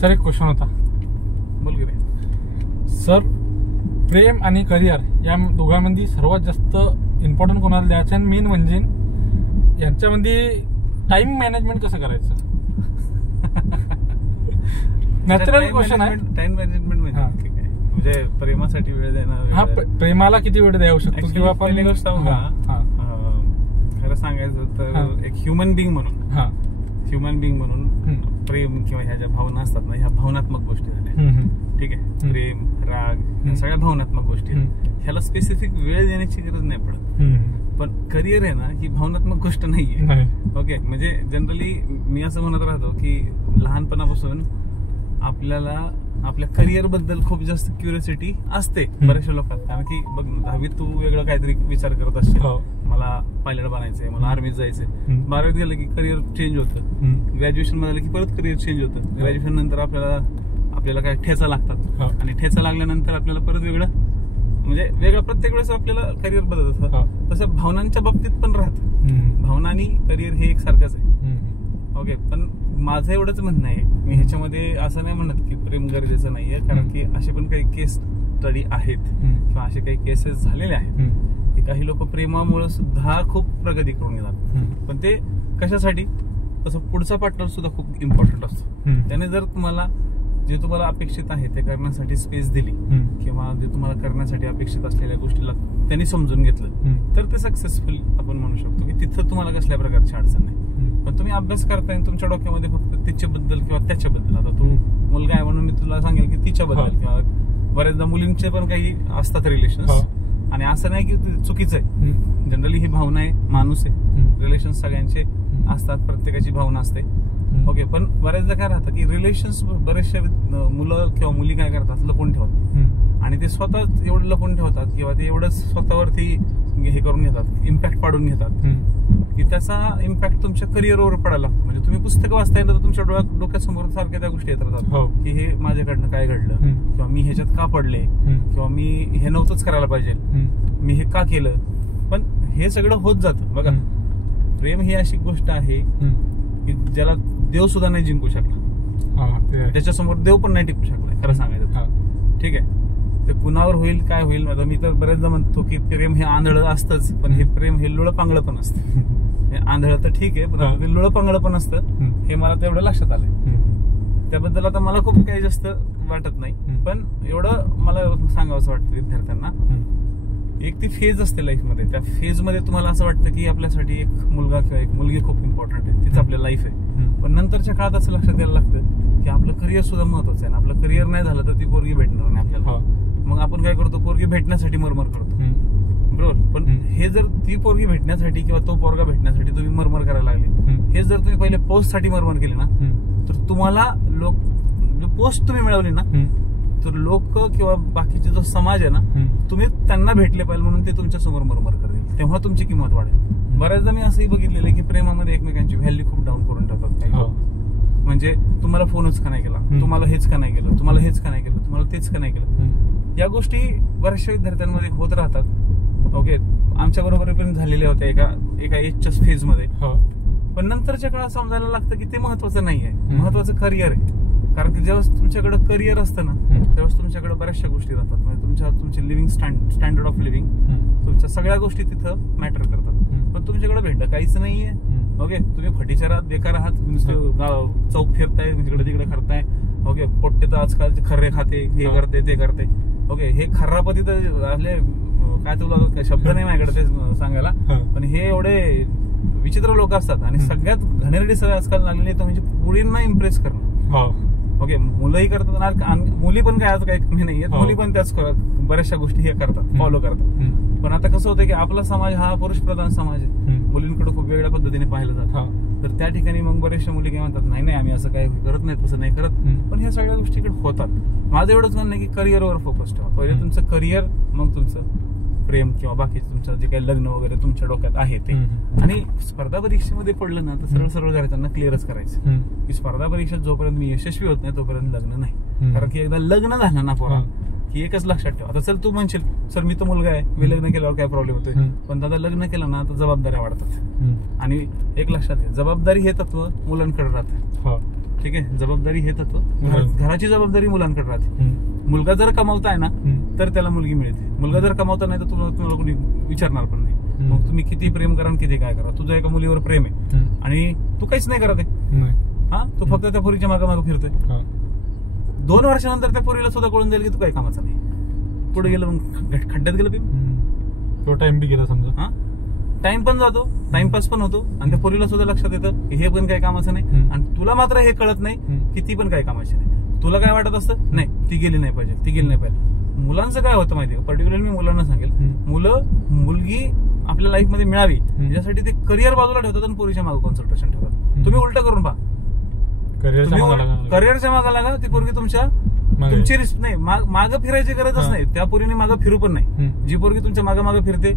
Sir एक question होता. बोल की रे. सर प्रेम आणि करिअर या दोघांमध्ये सर्वात जास्त इम्पॉर्टंट कोणाला द्यायचं आणि मेन म्हणजे यांच्यामध्ये टाइम मॅनेजमेंट कसं करायचं? नॅचरल क्वेश्चन आहे. टाइम मॅनेजमेंट म्हणजे प्रेमासाठी वेळ देणं. हा, प्रेमाला किती वेळ द्यावू शकतो किंवा पहिली गोष्ट सांगू का, खरं सांगायचं तर एक ह्युमन बिंग म्हणून प्रेम किंवा ह्या ज्या भावना असतात ना, ह्या भावनात्मक गोष्टी झाल्या. ठीक आहे, प्रेम, राग या सगळ्या भावनात्मक गोष्टी. ह्याला स्पेसिफिक वेळ देण्याची गरज नाही पडत. पण करिअर आहे ना, ही भावनात्मक गोष्ट नाहीये. ओके, म्हणजे जनरली मी असं म्हणत राहतो की लहानपणापासून आपल्याला आपल्या करिअर बद्दल खूप जास्त क्युरियोसिटी असते बऱ्याचशा लोकांना. कारण की बघ, 10वीत तू वेगळं काहीतरी विचार करत असशील, मला पायलट बनायचंय, मला आर्मीत जायचंय. 12वीत गेलं की करिअर चेंज होतं. ग्रॅज्युएशन मध्ये आलं की परत करिअर चेंज होतं. ग्रॅज्युएशन नंतर आपल्याला काय ठेचा लागतात, आणि ठेचा लागल्यानंतर आपल्याला परत वेगळं, म्हणजे वेगळं प्रत्येक वेळेस आपल्याला करिअर बदलत असतं. तसं भावनांच्या बाबतीत पण राहतं. भावना आणि करिअर हे एक सारखंच आहे. ओके, पण माझं एवढंच म्हणणं आहे, मी ह्याच्यामध्ये असं नाही म्हणत की प्रेम गरजेचं नाहीये. कारण की असे पण काही केस स्टडी आहेत किंवा असे काही केसेस झालेले आहेत की काही लोक प्रेमामुळे सुद्धा खूप प्रगती करून घेतात. पण ते कशासाठी, तसं पुढचा पार्टनर सुद्धा खूप इम्पॉर्टंट असतो. त्याने जर तुम्हाला जे तुम्हाला अपेक्षित आहे ते करण्यासाठी स्पेस दिली किंवा जे तुम्हाला करण्यासाठी अपेक्षित असलेल्या गोष्टीला त्यांनी समजून घेतलं तर ते सक्सेसफुल आपण म्हणू शकतो की तिथं तुम्हाला कसल्या प्रकारची अडचण नाही. पण तुम्ही अभ्यास करताय तुमच्या डोक्यामध्ये फक्त तिच्याबद्दल किंवा त्याच्याबद्दल, आता तू मुलगा आहे म्हणून मी तुला सांगेल की तिच्याबद्दल, किंवा बरेचदा मुलींचे पण काही असतात रिलेशन्स, आणि असं नाही की चुकीचं आहे. जनरली ही भावना आहे, माणूस आहे, रिलेशन्स सगळ्यांचे असतात, प्रत्येकाची भावना असते. ओके, पण बऱ्याचदा काय राहतं की रिलेशन्स बरेचशा मुलं किंवा मुली काय करतात, लपवून ठेवतात. आणि ते स्वतः एवढं लपवून ठेवतात किंवा ते एवढं स्वतःवरती हे करून घेतात, इम्पॅक्ट पाडून घेतात की त्याचा इम्पॅक्ट तुमच्या करिअरवर पडायला लागतो. म्हणजे तुम्ही पुस्तकं वाचताय ना, तर तुमच्या डोक्यासमोर सारख्या त्या गोष्टी येत राहतात की हे माझ्याकडनं काय घडलं, किंवा मी ह्याच्यात का पडले, किंवा मी हे नव्हतंच करायला पाहिजे, मी हे का केलं. पण हे सगळं होत जातं. बघा, प्रेम ही अशी गोष्ट आहे की ज्याला देव सुद्धा नाही जिंकू शकला, त्याच्यासमोर देव पण नाही टिकू शकला, खरं सांगायचं. ठीक आहे, ते कुणावर होईल काय होईल. आता मी तर बरेचदा म्हणतो की प्रेम हे आंधळं असतंच, पण हे प्रेम हे लुळपांगळं पण असतं. आंधळं तर ठीक आहे, पण लुळपांगळं पण असतं, हे मला तेवढं लक्षात आलंय. त्याबद्दल आता मला खूप काही जास्त वाटत नाही, पण एवढं मला सांगावंसं वाटतं विद्यार्थ्यांना, एक ती फेज असते लाईफमध्ये. त्या फेज मध्ये तुम्हाला असं वाटतं की आपल्यासाठी एक मुलगा किंवा एक मुलगी खूप इम्पॉर्टंट आहे, तीच आपल्या लाईफ आहे. पण नंतरच्या काळात असं लक्षात द्यायला लागतं की आपलं करिअर सुद्धा महत्वाचं आहे. आपलं करिअर नाही झालं तर ती पोरगी भेटणार नाही आपल्याला. मग आपण काय करतो, पोरगी भेटण्यासाठी मरमर करतो, बरोबर. पण हे जर ती पोरगी भेटण्यासाठी किंवा तो पोरगा भेटण्यासाठी तुम्ही मरमर करायला लागले, हे जर तुम्ही पहिले पोस्ट साठी मरमर केली ना, तर तुम्हाला पोस्ट तुम्ही मिळवली ना, तर लोक किंवा बाकीचे जो समाज आहे ना, तुम्ही त्यांना भेटले पाहिजे म्हणून ते तुमच्या समोर मरमर करतील, तेव्हा तुमची किंमत वाढेल. बऱ्याचदा मी असंही बघितलेलं आहे की प्रेमामध्ये एकमेकांची व्हॅल्यू खूप डाऊन करून ठेवतात. म्हणजे तुम्हाला फोनच का नाही केला, तुम्हाला हेच का नाही केलं, तुम्हाला हेच का नाही केलं, तुम्हाला तेच का नाही केलं. या गोष्टी बऱ्याचशा विद्यार्थ्यांमध्ये होत राहतात. ओके, आमच्या बरोबर पण झालेल्या होत्या एका एजच्या फेज मध्ये. पण नंतरच्या काळात समजायला लागतं की ते महत्वाचं नाही आहे, महत्वाचं करिअर आहे. कारण की जेव्हा तुमच्याकडे करिअर असतं ना, तेव्हा तुमच्याकडे बऱ्याचशा गोष्टी राहतात. म्हणजे तुमचे लिव्हिंग स्टँडर्ड ऑफ लिव्हिंग, तुमच्या सगळ्या गोष्टी तिथं मॅटर करतात. पण तुमच्याकडे भेटलं काहीच नाहीये. ओके, तुम्ही फटीचार आहात, बेकार आहात, चौक फिरताय, तिकडे तिकडे करताय. ओके, पोट्टे तर आजकालचे खर्रे खाते, हे करते ते करते. ओके, हे खर्रापती तर असले काय तुला शब्द नाही माझ्याकडे ते सांगायला, पण हे एवढे विचित्र लोक असतात. आणि सगळ्यात घणेरडी सवय आजकाल लागलेली तर म्हणजे मुलींना इम्प्रेस करणं. ओके, मुलंही करतात, मुली पण काय आज काही कमी नाहीये, मुली पण त्याच बऱ्याचशा गोष्टी हे करतात, फॉलो करतात. पण आता कसं होतं की आपला समाज हा पुरुष प्रधान समाज आहे, मुलींकडे खूप वेगळ्या पद्धतीने पाहिलं जातं. तर त्या ठिकाणी मग बऱ्याचशा मुली काय म्हणतात, नाही आम्ही असं काही करत नाही, तसं नाही करत. पण ह्या सगळ्या गोष्टीकडे होतात. माझं एवढंच म्हणणं आहे की करिअरवर फोकस ठेवा. पहिले तुमचं करिअर, मग तुमचं प्रेम किंवा बाकी तुमचं जे काही लग्न वगैरे तुमच्या डोक्यात आहे ते. आणि स्पर्धा परीक्षेमध्ये पडलं ना, तर सरळ सरळ घरच्यांना क्लिअरच करायचं की स्पर्धा परीक्षेत जोपर्यंत मी यशस्वी होत नाही तोपर्यंत लग्न नाही. कारण की एकदा लग्न झालं ना पोरा की एकच लक्षात ठेवा. आता चल तू म्हणशील सर मी तर मुलगा आहे, मी लग्न केल्यावर काय प्रॉब्लेम होतोय, पण दादा लग्न केलं ना तर जबाबदाऱ्या वाढतात. आणि एक लक्षात घ्या, जबाबदारी हे तत्व मुलांकडे राहतं. ठीक आहे, जबाबदारी हे तत्व, घराची जबाबदारी मुलांकडे राहते. मुलगा जर कमावताय ना तर त्याला मुलगी मिळते, मुलगा जर कमावता नाही तर तुम्हाला कोणी विचारणार पण नाही. मग तुम्ही किती प्रेम करा किती काय करा, तुझं एका मुलीवर प्रेम आहे आणि तू काहीच नाही करत आहे, हा, तू फक्त त्या पोरीच्या मागे मागे फिरतोय. 2 वर्षानंतर त्या पोरीला सुद्धा कळून जाईल की तू काही कामाचा नाही. पुढे गेलं मग खड्ड्यात गेलं तो टाइम बी गेला समजा. हा, टाइम पण जातो, टाइमपास पण होतो आणि त्या पोरीला सुद्धा लक्षात येतं की हे पण काही कामाचं नाही. आणि तुला मात्र हे कळत नाही की ती पण काही कामाची नाही. तुला काय वाटत असतं, नाही ती गेली नाही पाहिजे, ती गेली नाही पाहिजे. मुलांचं काय होतं माहितीये, पर्टिक्युलरली मी मुलांना सांगेल, मुलगी आपल्या लाईफ मध्ये मिळावी यासाठी ते करिअर बाजूला ठेवतात आणि पोरीच्या मागे कॉन्सन्ट्रेशन ठेवतात. तुम्ही उलट करून पहा, करिअरच्या मागे लागा, ती पोरगी तुमची रिस्क नाही, मागं फिरायची गरजच नाही. त्या पोरीने मागं फिरू पण नाही. जी पोरगी तुमच्या मागे मागे फिरते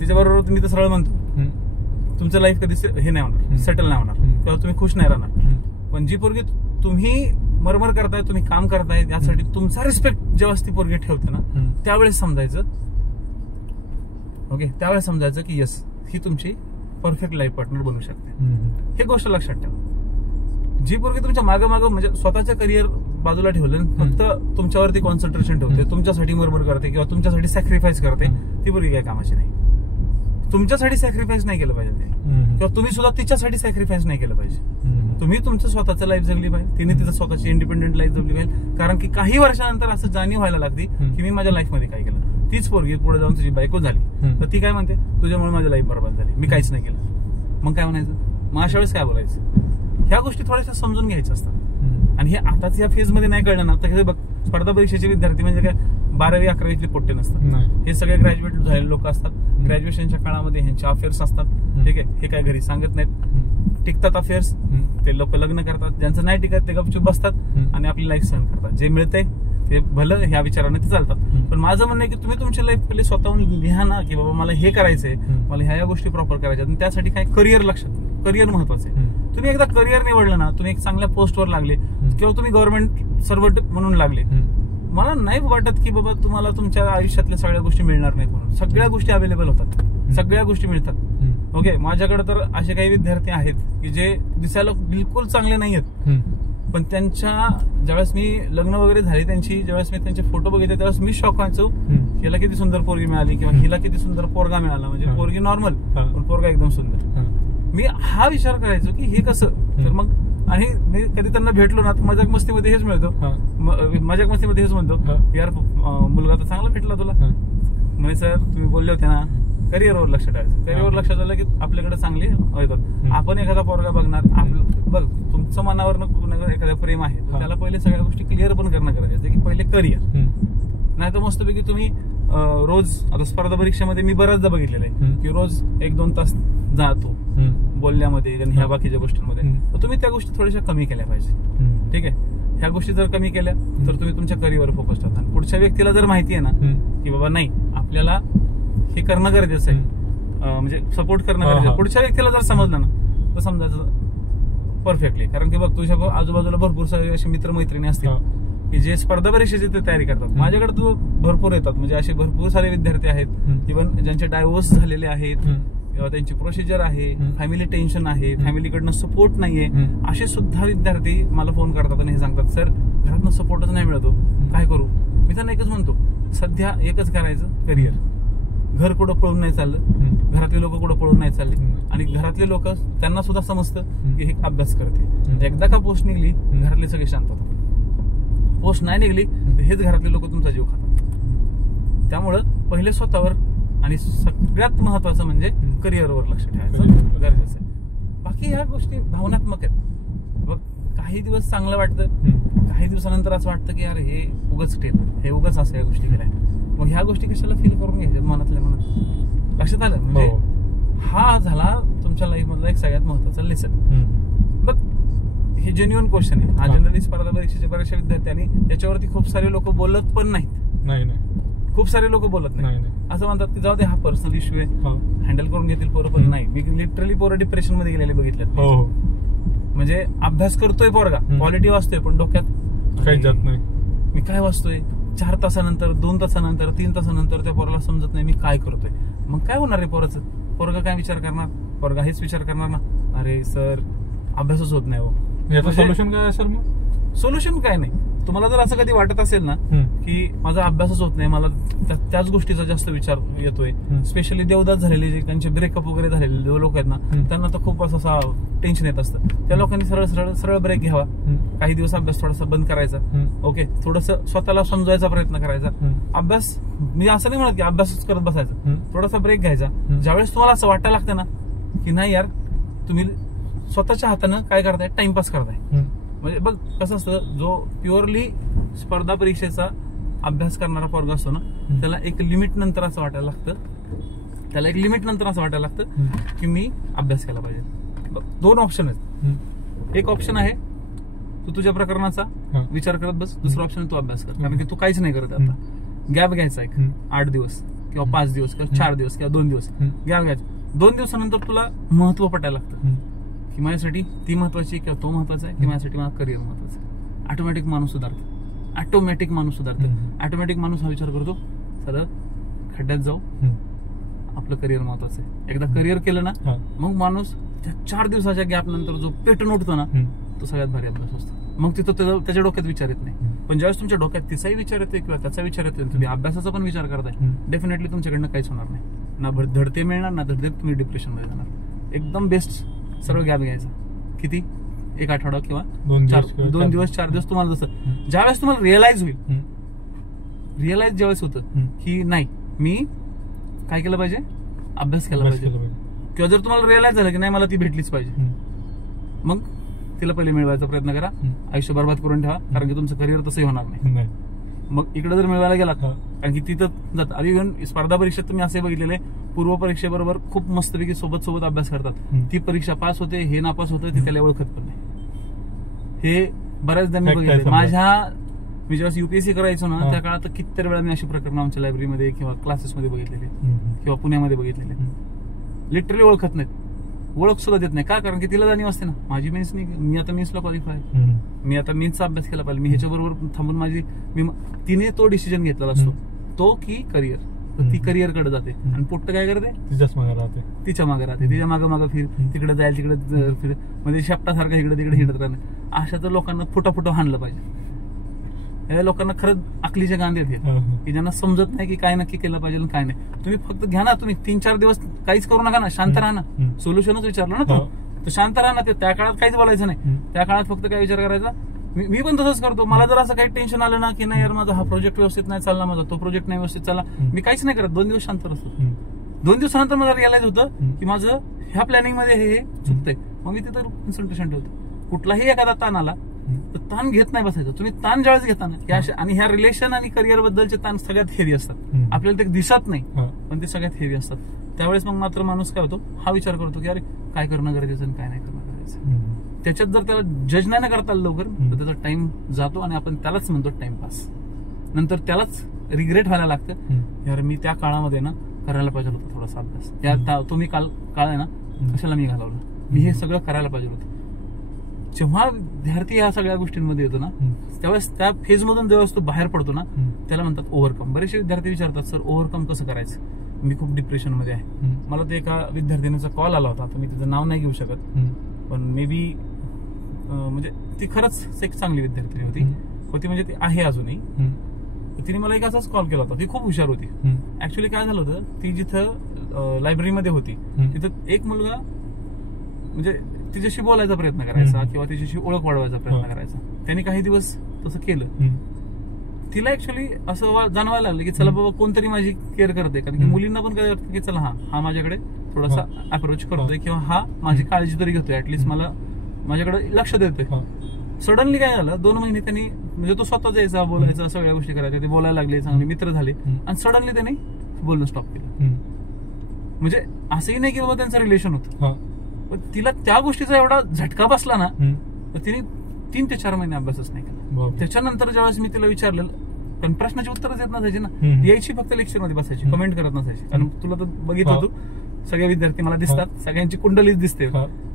तिच्याबरोबर तुम्ही तर सरळ म्हणतो तुमचं लाईफ कधी हे नाही होणार, सेटल नाही होणार किंवा तुम्ही खुश नाही राहणार. पण जी पोरगी तुम्ही मरमर करताय, तुम्ही काम करताय, यासाठी तुमचा रिस्पेक्ट जेव्हा ती पोरगी ठेवते ना त्यावेळेस समजायचं, ओके, त्यावेळेस समजायचं की यस, ही तुमची परफेक्ट लाईफ पार्टनर बनू शकते. हे गोष्ट लक्षात ठेवा. जी पोरगी तुमच्या मागे मागे म्हणजे स्वतःचं करिअर बाजूला ठेवलं, फक्त तुमच्यावरती कॉन्सन्ट्रेशन ठेवते, तुमच्यासाठी मरमर करते किंवा तुमच्यासाठी सॅक्रिफाईस करते, ती पोरगी काय कामाची नाही. तुमच्यासाठी सॅक्रिफाईस नाही केलं पाहिजे किंवा तुम्ही सुद्धा तिच्यासाठी सॅक्रिफाईस नाही केलं पाहिजे. तुम्ही तुमचं स्वतःचं लाईफ जगली पाहिजे, तिने तिचं स्वतःची इंडिपेंडेंट लाईफ जगली पाहिजे. कारण की काही वर्षानंतर असं जाणीव व्हायला लागते की मी माझ्या लाईफमध्ये काय केलं. तीच पोरगी पुढे जाऊन तुझी बायको झाली तर ती काय म्हणते, तुझ्यामुळे माझी लाईफ बरबाद झाली, मी काहीच नाही केलं. मग काय म्हणायचं, मग अशा वेळेस काय बोलायचं. ह्या गोष्टी थोड्याशा समजून घ्यायच्या असतात. आणि हे आताच या फेज मध्ये नाही कळलं ना तर हे बघ, स्पर्धा परीक्षेचे विद्यार्थी म्हणजे काय 12वी 11वीतले पोट्टे नसतात, हे सगळे ग्रॅज्युएट झालेले लोक असतात. ग्रॅज्युएशनच्या काळामध्ये ह्यांचे अफेअर्स असतात, ठीक आहे, हे काय घरी सांगत नाहीत, टिकतात अफेअर्स, ते लोक लग्न करतात, ज्यांचं नाही टिकत ते गपचूप बसतात आणि आपली लाईफ सहन करतात. जे मिळतंय ते भलं ह्या विचाराने ते चालतात. पण माझं म्हणणं आहे की तुम्ही तुमची लाईफ पहिले स्वतःहून लिहा ना की बाबा मला हे करायचंय, मला ह्या गोष्टी प्रॉपर करायच्या, आणि त्यासाठी काय करिअर लक्षात, करिअर महत्वाचं आहे. तुम्ही एकदा करिअर निवडलं ना, तुम्ही एक चांगल्या पोस्टवर लागले किंवा तुम्ही गव्हर्नमेंट सर्वंट म्हणून लागले, मला नाही वाटत की बाबा तुम्हाला तुमच्या आयुष्यातल्या सगळ्या गोष्टी मिळणार नाहीत म्हणून. सगळ्या गोष्टी अवेलेबल होतात, सगळ्या गोष्टी मिळतात. ओके, माझ्याकडे तर असे काही विद्यार्थी आहेत की जे दिसायला बिलकुल चांगले नाही आहेत, पण त्यांच्या ज्यावेळेस मी लग्न वगैरे झाले त्यांची, ज्यावेळेस मी त्यांचे फोटो बघितले त्यावेळेस मी शॉक व्हायचो, हिला किती सुंदर पोरगी मिळाली किंवा हिला किती सुंदर पोरगा मिळाला. म्हणजे पोरगी नॉर्मल पण पोरगा एकदम सुंदर. मी हा विचार करायचो की हे कसं. तर मग आणि मी कधी त्यांना भेटलो ना तर मजाक मस्तीमध्ये हेच मिळतो, मजाक मस्तीमध्ये हेच म्हणतो, यार मुलगा तर चांगला भेटला तुला. म्हणजे सर तुम्ही बोलले होते ना करिअरवर लक्ष ठेवायचं. करिअरवर लक्ष ठेवलं की आपल्याकडे चांगले येतात. आपण एखादा पोरगा बघणार, आपलं बघ तुमचं मनावर एखाद्या प्रेम आहे त्याला पहिले सगळ्या गोष्टी क्लिअर पण करणं गरजेचं आहे की पहिले करिअर. नाही तर मस्तपैकी तुम्ही रोज, आता स्पर्धा परीक्षेमध्ये मी बऱ्याचदा बघितलेलं आहे की रोज 1-2 तास जातो बोलण्यामध्ये आणि ह्या बाकीच्या गोष्टींमध्ये, तर तुम्ही त्या गोष्टी थोड्याशा कमी केल्या पाहिजे. ठीक आहे, ह्या गोष्टी जर कमी केल्या तर तुम्ही तुमच्या करिअरवर फोकस ठेवता. आणि पुढच्या व्यक्तीला जर माहिती आहे ना की बाबा नाही आपल्याला हे करणं गरजेचं आहे, म्हणजे सपोर्ट करणं गरजेचं आहे, पुढच्या व्यक्तीला जर समजलं ना तर समजायचं परफेक्टली. कारण की बघ तुझ्या आजूबाजूला भरपूर सारे असे मित्रमैत्रिणी असतील की जे स्पर्धा परीक्षेची तयारी करतात. माझ्याकडे तो भरपूर येतात, म्हणजे असे भरपूर सारे विद्यार्थी आहेत इव्हन ज्यांचे डायव्होर्स झालेले आहेत किंवा त्यांची प्रोसिजर आहे, फॅमिली टेन्शन आहे, फॅमिलीकडनं सपोर्ट नाहीये, असे सुद्धा विद्यार्थी मला फोन करतात आणि हे सांगतात सर घरातनं सपोर्टच नाही मिळतो, काय करू. मी त्यांना एकच म्हणतो, सध्या एकच करायचं, करिअर. घर कुठं पळून नाही चाललं, घरातले लोक कुठं पळून नाही चालले, आणि घरातले लोक त्यांना सुद्धा समजतं की हे अभ्यास करते. एकदा का पोस्ट निघली घरातले सगळे शांत होतात, पोस्ट नाही निघली हेच घरातले लोक तुमचा जीव खातात. त्यामुळं पहिले स्वतःवर आणि सगळ्यात महत्वाचं म्हणजे करिअरवर लक्ष ठेवायचं गरजेचं आहे. बाकी ह्या गोष्टी भावनात्मक आहेत. बघ काही दिवस चांगलं वाटतं, काही दिवसानंतर असं वाटतं की यार हे उगाच हे उगाच असं या गोष्टी केल्या, मग ह्या गोष्टी कशाला फील करून घ्यायच्या मनातल्या मनात. लक्षात आलं, म्हणजे हा झाला तुमच्या लाईफ मधला एक सगळ्यात महत्वाचा लेसन. बघ हे जेन्युअन क्वेश्चन आहे. हा जनरली स्पर्धा परीक्षेचे बऱ्याचशा विद्यार्थ्यांनी याच्यावरती खूप सारे लोक बोलत पण नाहीत. खूप सारे लोक बोलत नाही, असं म्हणतात की जाऊ दे हा पर्सनल इश्यू आहे, हँडल करून घेतील पोरं. पण नाही, मी लिटरली पोरं डिप्रेशन मध्ये गेलेले बघितल्यात. म्हणजे अभ्यास करतोय पोरगा, क्वालिटी वाचतोय पण डोक्यात काही जात नाही, मी काय वाचतोय. 4 तासानंतर 2 तासानंतर 3 तासानंतर त्या पोराला समजत नाही मी काय करतोय. मग काय होणार आहे पोराचं. पोरगा काय विचार करणार, पोरगा हेच विचार करणार ना, अरे सर अभ्यासच होत नाही हो, याचं सोल्युशन काय आहे सर? मग सोल्युशन काय नाही. तुम्हाला जर असं कधी वाटत असेल ना की माझा अभ्यासच होत नाही, मला त्याच गोष्टीचा जास्त विचार येतोय, स्पेशली देवदास झालेले जे त्यांचे ब्रेकअप वगैरे झालेले जे लोक आहेत ना, त्यांना तर खूप असं टेन्शन येत असतं. त्या लोकांनी सरळ सरळ सरळ ब्रेक घ्यावा, काही दिवस अभ्यास थोडासा बंद करायचा, ओके, थोडस स्वतःला समजायचा प्रयत्न करायचा. अभ्यास मी असं नाही म्हणत की अभ्यासच करत बसायचा, थोडासा ब्रेक घ्यायचा. ज्यावेळेस तुम्हाला असं वाटायला लागतं ना की नाही यार तुम्ही स्वतःच्या हातानं काय करताय, टाइमपास करताय. म्हणजे बघ कसं असतं, जो प्युअरली स्पर्धा परीक्षेचा अभ्यास करणारा पोरगा असतो ना, त्याला एक लिमिट नंतर असं वाटायला लागतं की मी अभ्यास केला पाहिजे. दोन ऑप्शन आहेत. एक ऑप्शन आहे तू तुझ्या प्रकरणाचा विचार करत बस, दुसरा ऑप्शन तू अभ्यास कर, कारण की तू काहीच नाही करत. आता गॅप घ्यायचा एक 8 दिवस किंवा 5 दिवस किंवा 4 दिवस किंवा 2 दिवस गॅप घ्यायचा. 2 दिवसानंतर तुला महत्व पटायला लागतं की माझ्यासाठी ती महत्वाची किंवा तो महत्वाचा आहे, की माझ्यासाठी माझं करिअर महत्वाचं आहे. ऑटोमॅटिक माणूस सुधारतो. ऑटोमॅटिक माणूस हा विचार करतो सरळ खड्ड्यात जाऊ, आपलं करिअर महत्वाचं आहे. एकदा करिअर केलं ना, मग माणूस त्या 4 दिवसाच्या गॅप नंतर जो पेटून उठतो ना, तो सगळ्यात भारी अभ्यास असतो. मग तिथं त्याच्या डोक्यात विचार येत नाही. पण ज्यावेळेस तुमच्या डोक्यात तिचाही विचार येतोय किंवा त्याचा विचार येतोय, तुम्ही अभ्यासाचा पण विचार करताय, डेफिनेटली तुमच्याकडनं काहीच होणार नाही. ना धडते मिळणार, ना धडते तुम्ही डिप्रेशन मध्ये जाणार. एकदम बेस्ट सरळ गॅप घ्यायचा. किती? 1 आठवडा किंवा 2 दिवस 4 दिवस, तुम्हाला जसं ज्यावेळेस तुम्हाला रिअलाइज ज्यावेळेस होतं की नाही मी काय केलं पाहिजे, अभ्यास केला पाहिजे, किंवा जर तुम्हाला रिअलाइज झालं की नाही मला ती भेटलीच पाहिजे, मग तिला पहिले मिळवायचा प्रयत्न करा. आयुष्य बरबाद करून ठेवा, कारण की तुमचं करिअर तसंही होणार नाही. मग इकडे जर मिळवायला गेला, कारण की तिथं जात आधी स्पर्धा परीक्षेत तुम्ही असे बघितलेले पूर्व परीक्षेबरोबर खूप मस्तपैकी सोबत अभ्यास करतात. ती परीक्षा पास होते, हे नापास होते, ते त्याला ओळखत पण नाही. हे बऱ्याचदा मी बघितले. मी जेव्हा युपीएससी करायचो ना, त्या काळात कितीतरी वेळा मी अशी प्रकरणं आमच्या लायब्ररीमध्ये किंवा क्लासेसमध्ये बघितलेले किंवा पुण्यामध्ये बघितलेले. लिटरली ओळखत नाहीत, ओळख सुद्धा देत नाही. का? कारण की तिला जाणीव असते ना माझी मेन्स नाही, मी आता मेन्सला क्वालिफाय, मी आता मेन्सचा अभ्यास केला पाहिजे, मी ह्याच्याबरोबर थांबून तिने तो डिसिजन घेतलेला असतो, तो की करिअर. ती करिअर कडे जाते आणि पोट्ट काय करते, तिच्या मागे राहते, तिच्या मागे फिर, तिकडे जाईल तिकडे फिर, म्हणजे शेपटासारखं इकडे तिकडे हिंडत राहणं. अशा तर लोकांना फुटा हाणलं पाहिजे. या लोकांना खरंच अकलीचे गांधे आहेत की ज्यांना समजत नाही की काय नक्की केलं पाहिजे आणि काय नाही. तुम्ही फक्त घ्या ना, तुम्ही 3-4 दिवस काहीच करू नका ना, शांत राहा ना. सोल्युशनच विचारलं ना तो शांत राहा ना. त्या काळात काहीच बोलायचं नाही. त्या काळात फक्त काय विचार करायचा, मी पण तसंच करतो. मला जर असं काही टेन्शन आलं ना की नाही यार माझा हा प्रोजेक्ट व्यवस्थित नाही चालला, माझा तो प्रोजेक्ट नाही व्यवस्थित चालला, मी काहीच नाही करत, 2 दिवस शांत असतो. 2 दिवसानंतर मला रिअलाइज होतं की माझं ह्या प्लॅनिंग मध्ये हे चुकतंय, मग मी तिथं कन्सन्ट्रेशन ठेवतो. कुठलाही एखादा ताण आला तर ताण घेत नाही बसायचं. तुम्ही ताण ज्यावेळेस घेता ना, आणि ह्या रिलेशन आणि करिअर बद्दलचे ताण सगळ्यात हेवी असतात. आपल्याला ते दिसत नाही पण ते सगळ्यात हेवी असतात. त्यावेळेस मग मात्र माणूस काय होतो, हा विचार करतो की अरे काय करणं गरजेचं आणि काय नाही करणं गरजेचं. त्याच्यात जर त्याला जज नाही करता आलं लवकर तर त्याचा टाइम जातो आणि आपण त्यालाच म्हणतो टाइमपास. नंतर त्यालाच रिग्रेट व्हायला लागतं, यार मी त्या काळामध्ये ना करायला पाहिजे होतं थोडासा अभ्यास, तो मी काळ आहे ना कशाला मी घालवलं, मी हे सगळं करायला पाहिजे होतं. जेव्हा विद्यार्थी या सगळ्या गोष्टींमध्ये येतो ना, त्यावेळेस त्या फेज मधून जेव्हा तो बाहेर पडतो ना, त्याला म्हणतात ओव्हरकम. बरेचसे विद्यार्थी विचारतात सर ओव्हरकम कसं करायचं, मी खूप डिप्रेशन मध्ये आहे. मला ते एका विद्यार्थिनीचा कॉल आला होता, मी तिचं नाव नाही घेऊ शकत, पण मे बी म्हणजे ती खरंच एक चांगली विद्यार्थिनी होती म्हणजे ती आहे अजूनही. तिने मला एक असाच कॉल केला होता. ती खूप हुशार होती. ऍक्च्युली काय झालं होतं, ती जिथं लायब्ररीमध्ये होती तिथं एक मुलगा म्हणजे तिच्याशी बोलायचा प्रयत्न करायचा किंवा तिच्याशी ओळख वाढवायचा प्रयत्न करायचा. त्यांनी काही दिवस तसं केलं. तिला ऍक्च्युली असं जाणवायला लागलं की चला बाबा कोणतरी माझी केअर करते, कारण की मुलींना पण काय वाटतं की चला हा माझ्याकडे थोडासा अप्रोच करतोय किंवा हा माझी काळजी तरी घेतोय, ऍटलीस्ट मला माझ्याकडे लक्ष देतोय. सडनली काय झालं, 2 महिने त्यांनी म्हणजे तो स्वतः जायचा, बोलायचा, सगळ्या गोष्टी करायच्या, ते बोलायला लागले, चांगले मित्र झाले, आणि सडनली त्यांनी बोलणं स्टॉप केलं. म्हणजे असंही नाही की बाबा त्यांचं रिलेशन होतं, पण तिला त्या गोष्टीचा एवढा झटका बसला ना, तर तिने 3 ते 4 महिने अभ्यासच नाही केला. त्याच्यानंतर ज्यावेळेस मी तिला विचारलं, पण प्रश्नाची उत्तरच येत नसायची ना, यायची फक्त लेक्चर मध्ये बसायची, कमेंट करत नसायची. कारण तुला तर बघितलं तू, सगळे विद्यार्थी मला दिसतात, सगळ्यांची कुंडलीच दिसते.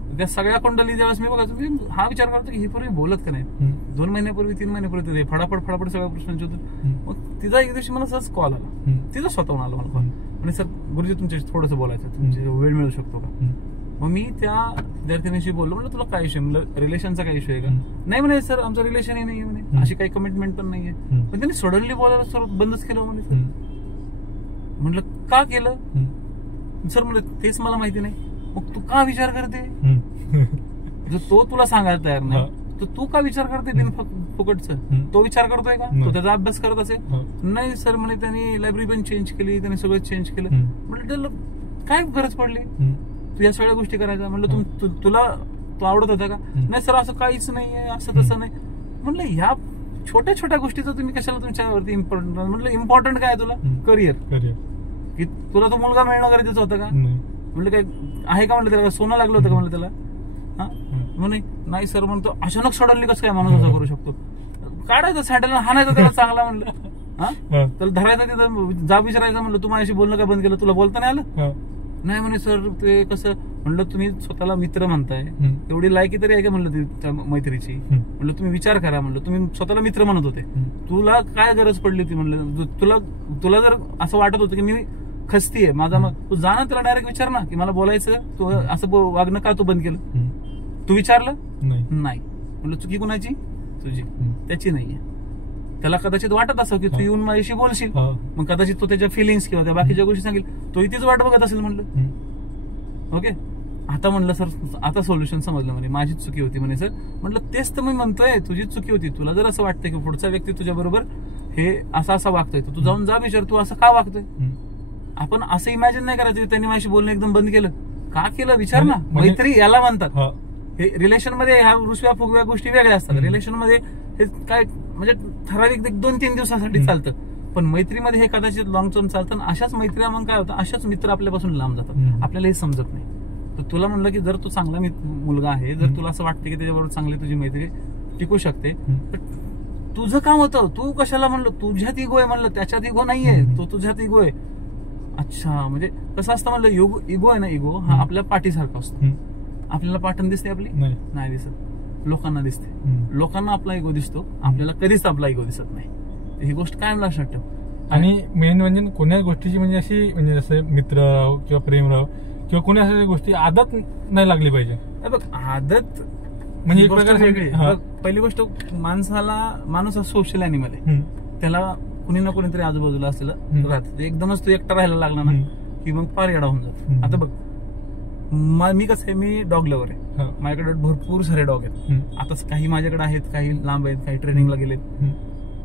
त्या सगळ्या कुंडली ज्यावेळेस मी बघायचो, हा विचार करतो की ही पूर्वी बोलत का नाही, 2 महिन्यापूर्वी 3 महिन्यापूर्वी फटाफट सगळ्या प्रश्नांचे उत्तर. मग तिचा एक दिवशी मला सहज कॉल आला, तिचा स्वतःहून आला मला कॉल, आणि सर गुरुजी तुमच्याशी थोडंसं बोलायचं, तुमचे वेळ मिळू शकतो का. मग मी त्या विद्यार्थिनीशी बोललो, म्हणलं तुला काय इश्यू, म्हणलं रिलेशनचा काय इश्यू आहे का? नाही म्हणे सर आमचं रिलेशनही नाही म्हणे, अशी काही कमिटमेंट पण नाहीये. पण त्यांनी सडनली बोलायला सर बंदच केलं म्हणे. सर म्हणलं का केलं? सर म्हणलं तेच मला माहिती नाही. मग तू का विचार करते? जर तो तुला सांगायला तयार नाही तर तू का विचार करते बिन फुकटचं? तो विचार करतोय का? तो त्याचा अभ्यास करत असेल? नाही सर म्हणे त्यांनी लायब्ररी पण चेंज केली, त्यांनी सगळं चेंज केलं. म्हणलं त्याला काय गरज पडली तू या सगळ्या गोष्टी करायचा? म्हणलं तुला तो आवडत होता का? नाही सर असं काहीच नाहीये, असं तसं नाही. म्हणलं ह्या छोट्या छोट्या गोष्टीचं तुम्ही कशाला तुमच्यावरती इम्पॉर्टंट? म्हणलं इम्पॉर्टंट काय तुला? करिअर. की तुला तो मुलगा मिळणं गरजेचं होतं का? म्हणलं काय आहे का? म्हणलं त्याला सोनं लागलं होतं का? म्हणलं त्याला म्हणे नाही सर म्हणतो अचानक सडनली कसं काय माणूस असं करू शकतो? काढायचं सँडल हाणायचं त्याला चांगला. म्हणलं त्याला धरायचं तिथं जाब विचारायचं. म्हणलं तू माझ्याशी बोलणं काय बंद केलं? तुला बोलता नाही आलं? नाही म्हणे सर ते कसं. म्हणलं तुम्ही स्वतःला मित्र म्हणताय, एवढी लायकी तरी आहे का म्हणलं त्या मैत्रीची? म्हणलं तुम्ही विचार करा. म्हणलं तुम्ही स्वतःला मित्र म्हणत होते, तुला काय गरज पडली ती? म्हणलं तुला जर असं वाटत होतं की मी खस्ती आहे माझा, मग तू जा ना त्याला डायरेक्ट विचार ना की मला बोलायचं, तू असं वागणं का तू बंद केलं? तू विचारलं नाही. म्हणलं चुकी कुणाची? तुझी, त्याची नाहीये. त्याला कदाचित वाटत असं की तू येऊन माझ्याशी बोलशील, मग कदाचित तो त्याच्या फिलिंग्स किंवा त्या बाकीच्या गोष्टी सांगेल, तो इथेच वाट बघत असेल. म्हणलं ओके. आता म्हणलं सर आता सोल्युशन समजलं म्हणे, माझीच चुकी होती म्हणे सर. म्हटलं तेच तर मी म्हणतोय, तुझीच चुकी होती. तुला जर असं वाटतंय की पुढचा व्यक्ती तुझ्या बरोबर हे असा वागतोय, तू जाऊन जा विचार तू असं का वागतोय. आपण असं इमॅजिन नाही करायचं की त्यांनी माझ्याशी बोलणं एकदम बंद केलं. का केलं विचार ना. मैत्री याला म्हणतात. हे रिलेशन मध्ये ह्या रुसव्या फुगव्या गोष्टी वेगळ्या असतात. रिलेशन मध्ये हे काय म्हणजे ठराविक 2-3 दिवसासाठी चालतं, पण मैत्रीमध्ये हे कदाचित लॉंग टर्म चालतं. अशाच मैत्र्या मग काय होतं, अशाच मित्र आपल्यापासून लांब जातात, आपल्याला हे समजत नाही. तर तुला म्हणलं की जर तू चांगला मुलगा आहे, जर तुला असं वाटतं की त्याच्याबरोबर चांगली तुझी मैत्री टिकू शकते, तर तुझं काम होतं. तू कशाला म्हणलं तुझ्यात इगो आहे? म्हणलं त्याच्यात इगो नाहीये, तो तुझ्यात इगो आहे. अच्छा म्हणजे कसं असतं म्हणलं, इगो आहे ना, इगो हा आपल्या पाठीसारखा असतो. आपल्याला पाठण दिसते आपली? नाही दिसत. लोकांना दिसते. लोकांना आपला इगो दिसतो, आपल्याला कधीच आपला इगो दिसत नाही. ही गोष्ट कायम लक्षात ठेव. आणि मेन म्हणजे कोणत्या गोष्टीची म्हणजे अशी म्हणजे जसं मित्र राहो किंवा प्रेम राहो किंवा कोणी अशा गोष्टी आदत नाही लागली पाहिजे. बघ आदत म्हणजे एक प्रकार वेगळी. पहिली गोष्ट माणूस हा सोशल अॅनिमल आहे. त्याला कुणी ना कोणीतरी आजूबाजूला असलेलं राहतं. एकदमच तू एकटा राहायला लागला ना की मग फार येडा होऊन जातो. आता बघ मी कसं आहे, मी डॉग लवर आहे. माझ्याकडे भरपूर सारे डॉग आहेत. आता काही माझ्याकडे आहेत, काही लांब आहेत, काही ट्रेनिंगला गेलेत.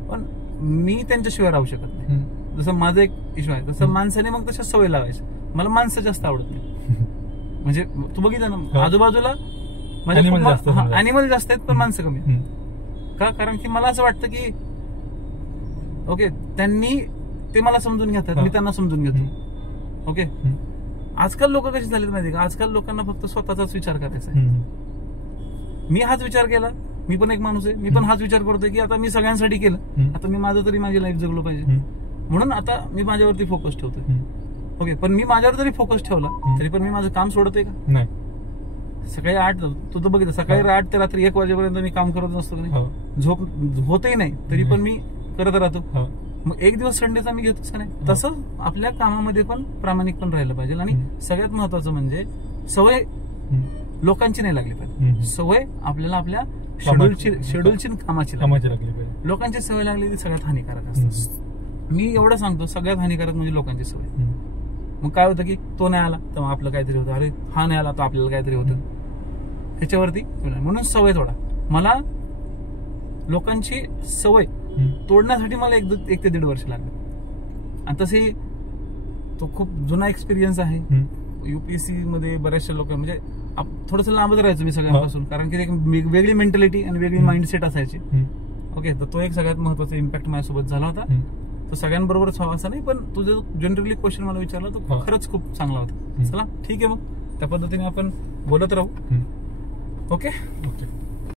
पण मी त्यांच्याशिवाय राहू शकत नाही. जसं माझं एक इश्यू आहे, तसं माणसाने मग तशा सवय लावायची. मला माणसं जास्त आवडत नाही. म्हणजे तू बघितलं ना आजूबाजूला अॅनिमल जास्त आहेत पण माणसं कमी. का? कारण की मला असं वाटतं की ओके त्यांनी ते मला समजून घेतात, मी त्यांना समजून घेतो. ओके. आजकाल लोक कशी झालीत माहिती का? आजकाल लोकांना फक्त स्वतःचाच विचार करायचा आहे. मी हाच विचार केला, मी पण एक माणूस आहे, मी पण हाच विचार करतोय की आता मी सगळ्यांसाठी केलं, आता मी माझं तरी माझी लाईफ जगलो पाहिजे, म्हणून आता मी माझ्यावरती फोकस ठेवतोय. ओके. पण मी माझ्यावर जरी फोकस ठेवला तरी पण मी माझं काम सोडतोय का? नाही. सकाळी 8 तू तर बघितलं सकाळी 8 ते रात्री 1 वाजेपर्यंत मी काम करत नसतो. झोप होतही नाही तरी पण मी करत राहतो. मग एक दिवस संडेचा मी घेतोच का नाही? तसं आपल्या कामामध्ये पण प्रामाणिक पण राहिलं पाहिजे. आणि सगळ्यात महत्वाचं म्हणजे सवय लोकांची नाही लागली पाहिजे. सवय आपल्याला आपल्या शेड्यूलची कामाची लागली पाहिजे. लोकांची सवय लागली ती सगळ्यात हानिकारक असते. मी एवढं सांगतो सगळ्यात हानिकारक म्हणजे लोकांची सवय. मग काय होतं की तो नाही आला तर आपलं काहीतरी होतं, अरे हा नाही आला तर आपल्याला काहीतरी होतं, त्याच्यावरती. म्हणून सवय तोडा. मला लोकांची सवय तोडण्यासाठी मला 1 ते 1.5 वर्ष लागले. आणि तसे तो खूप जुना एक्सपिरियन्स आहे. युपीएससी मध्ये बऱ्याचशा लोक म्हणजे थोडंसं लांबच राहायचो मी सगळ्यांपासून, कारण की एक वेगळी मेंटॅलिटी आणि वेगळी माइंडसेट असायची. ओके. तर तो एक सगळ्यात महत्वाचा इम्पॅक्ट माझ्यासोबत झाला होता. तो सगळ्यांबरोबरच व्हावा असं नाही, पण तुझं जनरली क्वेश्चन मला विचारला तो खरंच खूप चांगला होता. चला ठीक आहे, मग त्या पद्धतीने आपण बोलत राहू. ओके.